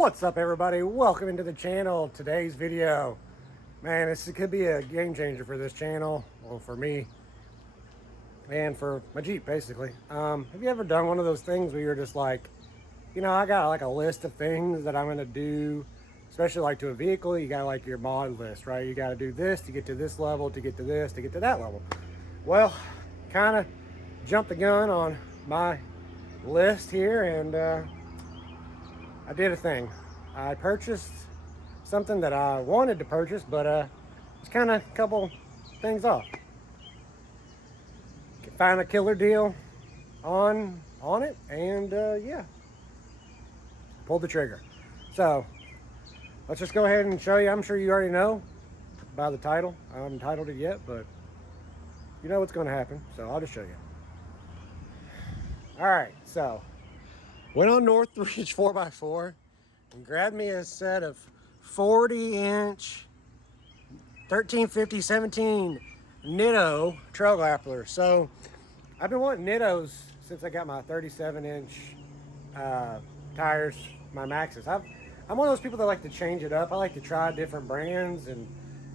What's up, everybody? Welcome into the channel. Today's video, man, this could be a game changer for this channel, well, for me and for my Jeep, basically. Have you ever done one of those things where you're just like, I got like a list of things that I'm going to do, especially like to a vehicle. You got like your mod list, right? You got to do this to get to this level, to get to this, to get to that level. Well, kind of jumped the gun on my list here, and I did a thing. I purchased something that I wanted to purchase, but it's kind of a couple things off. Found a killer deal on it, and yeah, pulled the trigger. So let's just go ahead and show you. I'm sure you already know by the title. I haven't titled it yet, but you know what's going to happen. So I'll just show you. All right, so went on Northridge 4x4 and grabbed me a set of 40-inch 1350 17 Nitto Trail Grapplers. So I've been wanting Nittos since I got my 37-inch tires, my Maxes. I'm one of those people that like to change it up. I like to try different brands and,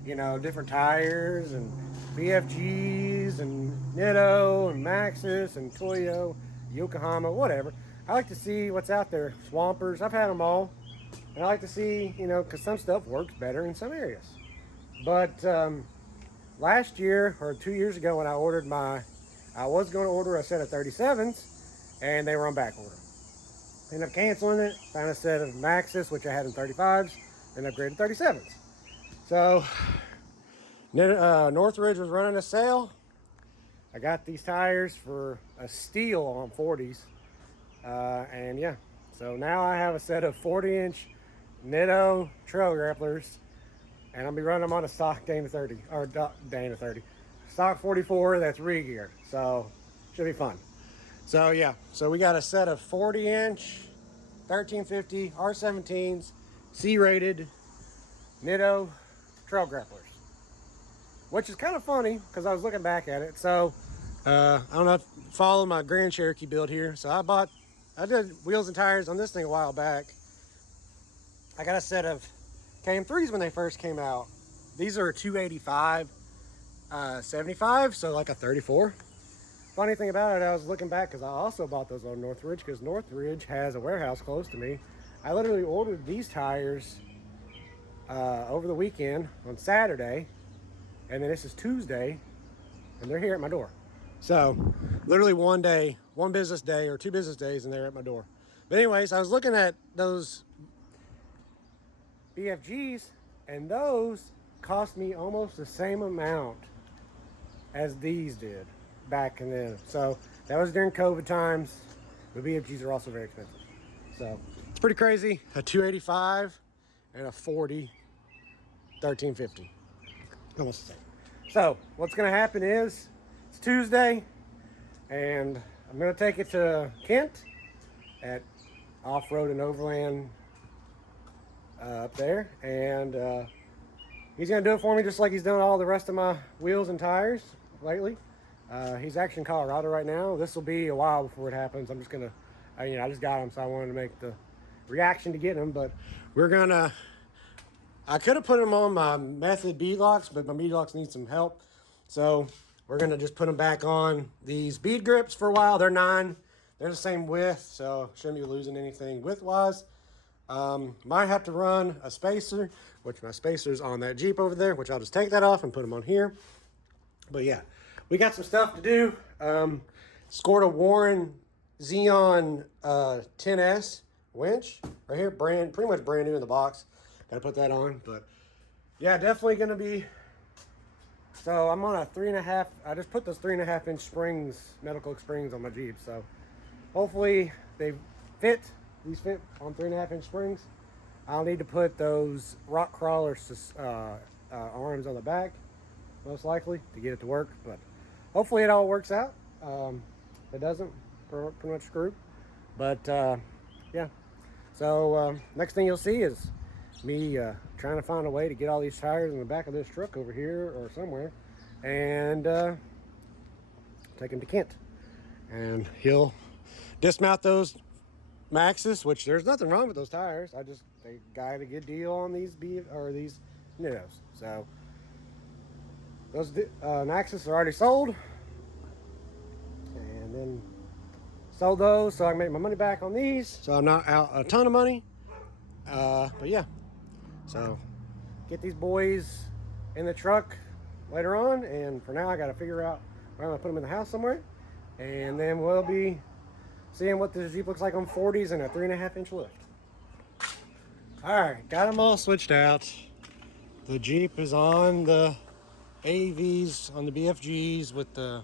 different tires and BFGs and Nitto and Maxxis and Toyo, Yokohama, whatever. I like to see what's out there. Swampers, I've had them all. And I like to see, because some stuff works better in some areas. But last year, or 2 years ago, when I ordered I was going to order a set of 37s, and they were on back order. Ended up canceling it, found a set of Maxxis, which I had in 35s, and upgraded 37s. So, Northridge was running a sale. I got these tires for a steal on 40s. And yeah, so now I have a set of 40-inch Nitto Trail Grapplers, and I'll be running them on a stock Dana 30, or Dana 30, stock 44 that's regeared. So should be fun. So yeah, so we got a set of 40-inch 1350 R17s, C-rated Nitto Trail Grapplers, which is kind of funny because I was looking back at it. So I don't know if you follow my Grand Cherokee build here. So I did wheels and tires on this thing a while back. I got a set of KM3s when they first came out. These are 285 75, so like a 34. Funny thing about it, I was looking back because I also bought those on Northridge, because Northridge has a warehouse close to me. I literally ordered these tires over the weekend on Saturday, and then this is Tuesday, and they're here at my door. So literally one business day or 2 business days, and they're at my door. But anyways, I was looking at those BFGs, and those cost me almost the same amount as these did back in then. So that was during COVID times. The BFGs are also very expensive. So it's pretty crazy. A 285 and a 40 1350. Almost the same. So what's going to happen is, it's Tuesday, and I'm going to take it to Kent at Off-Road and Overland up there, and he's going to do it for me just like he's done all the rest of my wheels and tires lately. He's actually in Colorado right now. This will be a while before it happens. I'm just going to, I just got him, so I wanted to make the reaction to get him, but we're going to, I could have put him on my Method bead locks, but my bead locks need some help. So we're going to just put them back on these bead grips for a while. They're 9. They're the same width, so shouldn't be losing anything width-wise. Might have to run a spacer, which my spacer's on that Jeep over there, which I'll just take that off and put them on here. But yeah, we got some stuff to do. Scored a Warren Xeon 10S winch right here, pretty much brand new in the box. Got to put that on, but yeah, definitely going to be. So I'm on a 3.5. I just put those 3.5-inch springs, metal springs on my Jeep. So hopefully they fit. These fit on 3.5-inch springs. I'll need to put those rock crawler arms on the back, most likely, to get it to work. But hopefully it all works out. If it doesn't, pretty much screwed. But yeah. So next thing you'll see is me trying to find a way to get all these tires in the back of this truck over here or somewhere, and take him to Kent, and he'll dismount those Maxxis, which there's nothing wrong with those tires. They got a good deal on these Nittos. So those Maxxis are already sold, and then sold those so I can make my money back on these. So I'm not out a ton of money. But yeah, so get these boys in the truck later on, and for now I got to figure out where I'm gonna put them in the house somewhere, and then we'll be seeing what this Jeep looks like on 40s and a 3.5-inch lift. All right, got them all switched out. The Jeep is on the AVs, on the BFGs with they're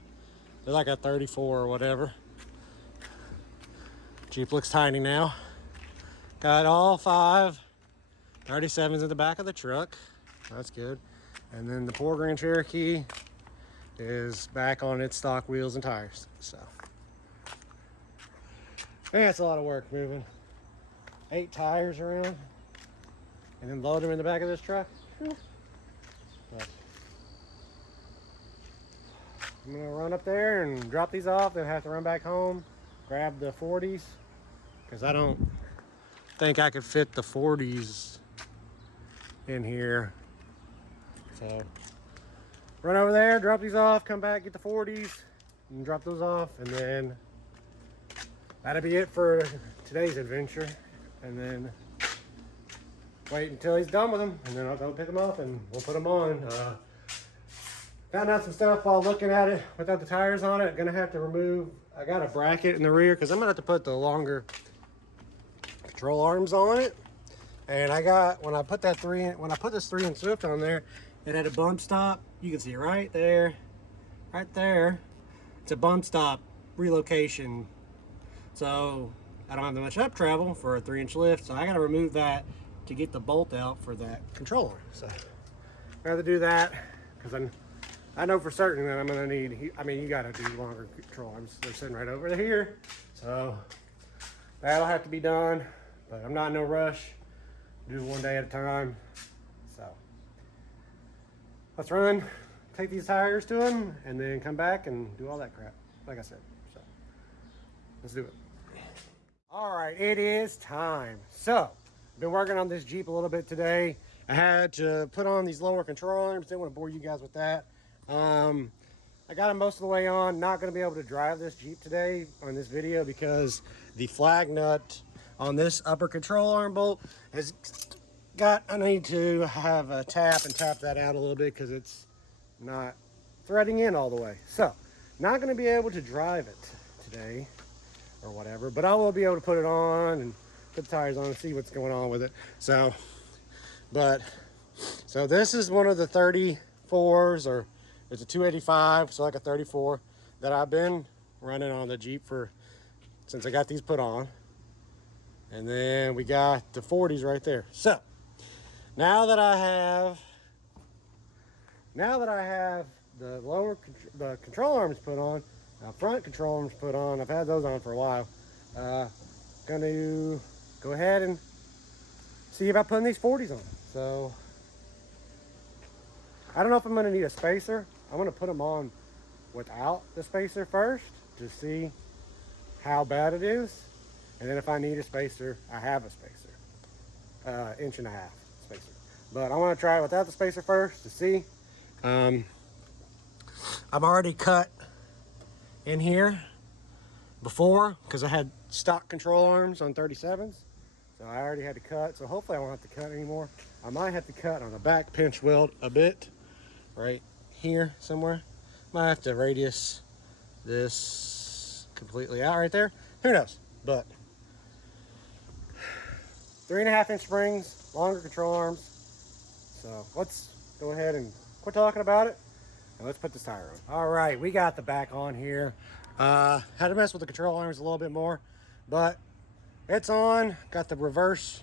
like a 34 or whatever. Jeep looks tiny now. Got all 5 37s in the back of the truck. That's good. And then the poor Grand Cherokee is back on its stock wheels and tires. So, man, it's a lot of work moving 8 tires around and then load them in the back of this truck. But I'm gonna run up there and drop these off, then have to run back home, grab the 40s, because I don't think I could fit the 40s in here. So run over there, drop these off, come back, get the 40s, and drop those off, and then that'll be it for today's adventure. And then wait until he's done with them, and then I'll go pick them up and we'll put them on. Found out some stuff while looking at it without the tires on it. Gonna have to remove, I got a bracket in the rear because I'm gonna have to put the longer control arms on it. And I got, when I put this 3-inch Swift on there, it had a bump stop. You can see right there, right there. It's a bump stop relocation. So I don't have that much up travel for a 3-inch lift. So I gotta remove that to get the bolt out for that controller. So I'd rather do that because I know for certain that I'm gonna need, I mean, you gotta do longer control arms. They're sitting right over here. So that'll have to be done, but I'm not in no rush. Do one day at a time. So let's run, take these tires to them, and then come back and do all that crap, like I said. So let's do it. All right, it is time. So I've been working on this Jeep a little bit today. I had to put on these lower control arms. Didn't want to bore you guys with that. I got them most of the way on. Not going to be able to drive this Jeep today on this video because the flag nut on this upper control arm bolt has got, I need to have a tap that out a little bit because it's not threading in all the way. So not going to be able to drive it today or whatever, but I will be able to put it on and put the tires on and see what's going on with it. So this is one of the 34s, or it's a 285, so like a 34 that I've been running on the Jeep since I got these put on. And then we got the 40s right there. So now that I have the control arms put on, front control arms put on, I've had those on for a while. Gonna go ahead and see about putting these 40s on. So I don't know if I'm gonna need a spacer. I'm gonna put them on without the spacer first to see how bad it is. And then if I need a spacer, I have a spacer. 1.5 inch spacer. But I want to try it without the spacer first to see. I'm already cut in here before because I had stock control arms on 37s. So I already had to cut. So hopefully I won't have to cut anymore. I might have to cut on the back pinch weld a bit. Right here somewhere. Might have to radius this completely out right there. Who knows? But 3.5-inch springs, longer control arms. So let's go ahead and quit talking about it and let's put this tire on. All right, we got the back on here. Had to mess with the control arms a little bit more, but it's on. Got the reverse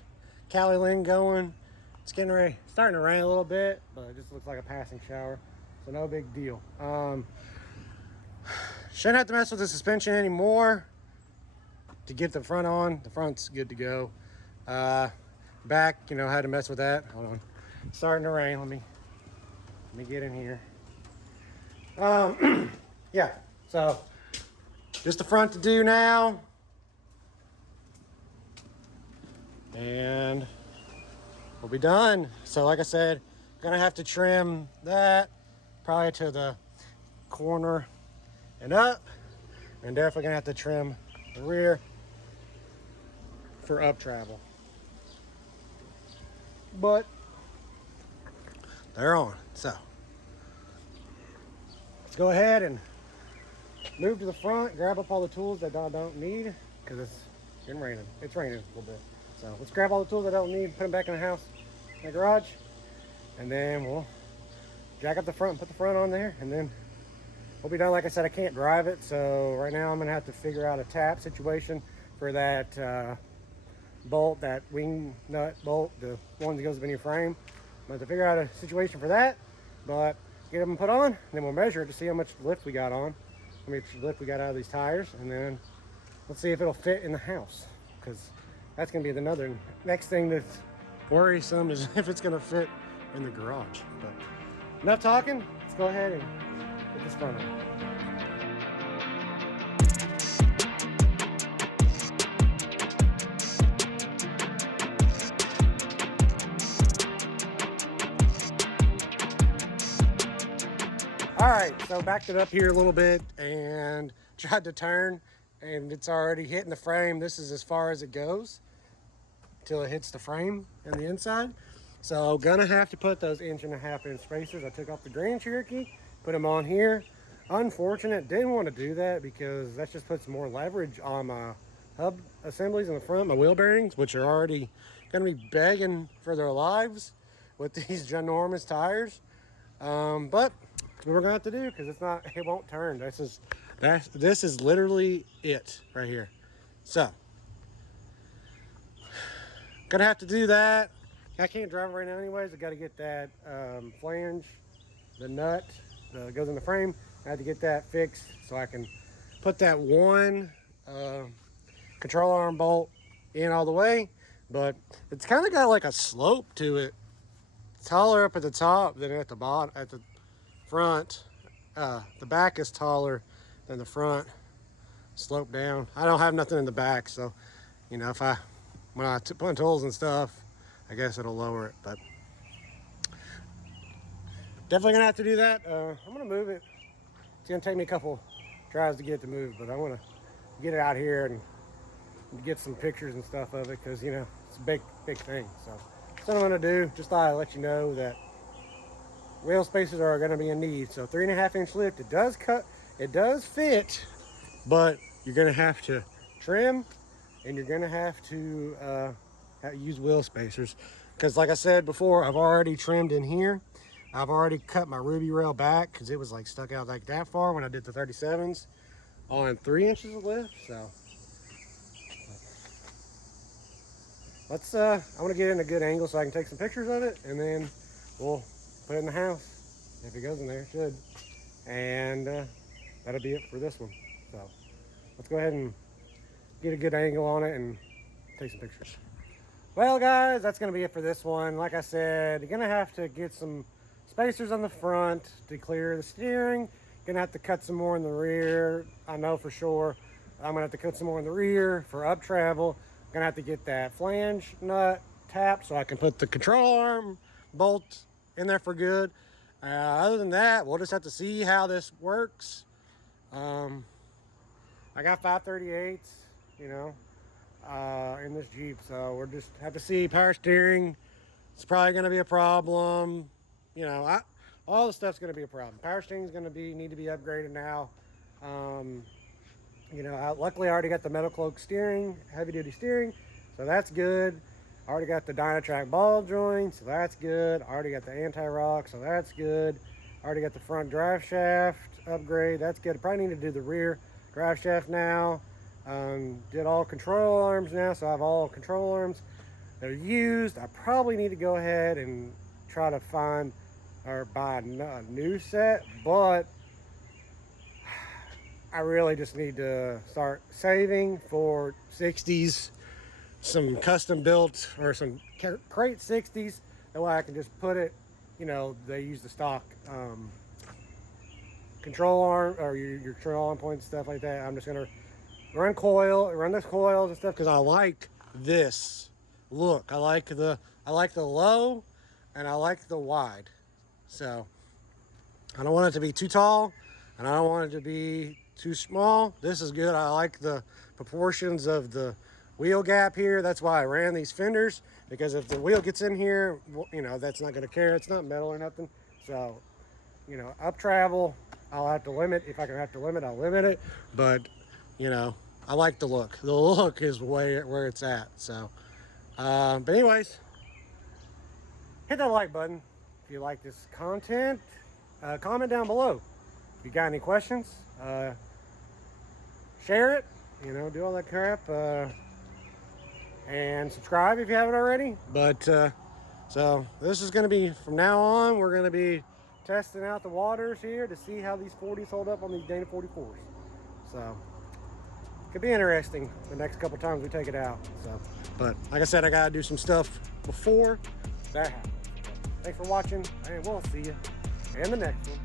Cali Lynn going. It's getting ready, starting to rain a little bit, but it just looks like a passing shower, so no big deal. Shouldn't have to mess with the suspension anymore to get the front on. The front's good to go. Back, had to mess with that. Hold on, it's starting to rain. Let me get in here. Yeah, so just the front to do now. and we'll be done. So like I said, gonna have to trim that probably to the corner and up, and definitely gonna have to trim the rear for up travel. But they're on. So let's go ahead and move to the front, grab up all the tools that I don't need, because it's been raining. It's raining a little bit. So let's grab all the tools I don't need, put them back in the house, in the garage, and then we'll jack up the front and put the front on there, and then we'll be done. Like I said, I can't drive it, so right now I'm gonna have to figure out a tap situation for that bolt, that wing nut bolt, the one that goes in your frame. I'm gonna have to figure out a situation for that, but get them put on, and then we'll measure it to see how much lift we got on, how much lift we got out of these tires, and then let's see if it'll fit in the house, because that's gonna be another next thing that's worrisome, is if it's gonna fit in the garage. But enough talking, let's go ahead and put this front on. All right, so backed it up here a little bit and tried to turn, and it's already hitting the frame. This is as far as it goes until it hits the frame and the inside. So gonna have to put those 1.5 inch spacers. I took off the Grand Cherokee, put them on here. Unfortunate, didn't want to do that because that just puts more leverage on my hub assemblies in the front, my wheel bearings, which are already gonna be begging for their lives with these ginormous tires. But we're gonna have to do, because it won't turn. This is literally it right here. So gonna have to do that. I can't drive it right now anyways. I got to get that flange, the nut that goes in the frame. I have to get that fixed so I can put that one control arm bolt in all the way. But it's kind of got like a slope to it. It's taller up at the top than at the bottom, at the front. The back is taller than the front. Slope down. I don't have nothing in the back, so you know, when I put tools and stuff, I guess it'll lower it. But definitely gonna have to do that. I'm gonna move it. It's gonna take me a couple tries to get it to move, but I want to get it out here and get some pictures and stuff of it, because you know, it's a big thing. So that's what I'm gonna do. Just thought I'd let you know that wheel spacers are going to be in need. So 3.5 inch lift, it does fit, but you're going to have to trim, and you're going to have to use wheel spacers, because like I said before, I've already trimmed in here. I've already cut my ruby rail back because it was like stuck out like that far when I did the 37s on 3 inches of lift. So let's I want to get in a good angle so I can take some pictures of it, and then we'll put it in the house. If it goes in there, it should. And that'll be it for this one. So let's go ahead and get a good angle on it and take some pictures. Well guys, that's gonna be it for this one. Like I said, you're gonna have to get some spacers on the front to clear the steering. Gonna have to cut some more in the rear. I know for sure I'm gonna have to cut some more in the rear for up travel. Gonna have to get that flange nut tapped so I can put the control arm bolt in there for good. Other than that, we'll just have to see how this works. I got 538s, you know, in this Jeep, so we'll just have to see. Power steering, it's probably going to be a problem. You know, all the stuff's going to be a problem. Power steering is going to need to be upgraded now. You know, luckily I already got the metal cloak steering, heavy duty steering, so that's good. I already got the Dynatrack ball joint, so that's good. I already got the anti-rock, so that's good. I already got the front drive shaft upgrade, that's good. I probably need to do the rear drive shaft now. Did all control arms now, so I have all control arms that are used. I probably need to go ahead and try to find or buy a new set, but I really just need to start saving for 60s, some custom built or some crate 60s. That way I can just put it, you know, they use the stock control arm or your control arm point and stuff like that. I'm just gonna run the coils and stuff because I like this look. I like the low, and I like the wide. So I don't want it to be too tall, and I don't want it to be too small. This is good. I like the proportions of the wheel gap here. That's why I ran these fenders, because if the wheel gets in here, you know, that's not going to care. It's not metal or nothing. So, you know, up travel, I'll have to limit. If I can have to limit, I'll limit it. But, you know, I like the look. The look is where it's at. So, but anyways, hit that like button if you like this content. Comment down below if you got any questions. Share it, you know, do all that crap. And subscribe if you haven't already. But so this is going to be, from now on, we're going to be testing out the waters here to see how these 40s hold up on these Dana 44s. So could be interesting the next couple times we take it out. So, but like I said, I gotta do some stuff before that happens. Thanks for watching, and we'll see you in the next one.